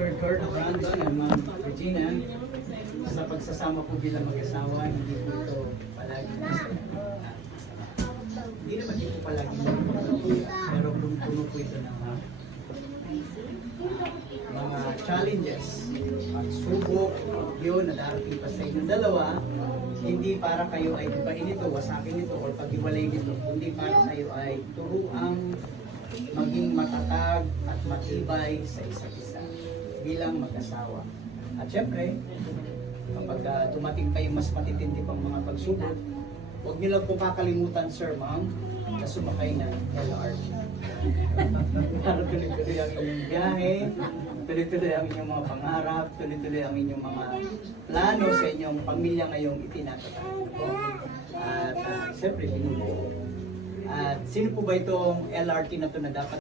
Sir Kurt Franz and Ma'am Regina, sa pagsasama po bilang mag-asawa, hindi po ito palagi masaya. Hindi naman ito palagi masaya, pero puno po ito ng mga challenges at subok yun na darating pa sa inyong dalawa, hindi para kayo ay ibahin ito, wasakin ito, o pag-iwalay nito, kundi para kayo ay turuang maging matatag at matibay sa isa't isa bilang mag-asawa. At syempre, kapag dumating pa yung mas matitindi pang mga pagsubok, huwag niyo lang po kakalimutan, sir, ma'am, na sumakay ng LRT. Para tuloy-tuloy ang inyong biyahe, tuloy-tuloy ang inyong mga pangarap, tuloy-tuloy ang inyong mga plano sa inyong pamilya ngayong itinatatag po. At siyempre, binubuo. At sino po ba itong LRT na ito na dapat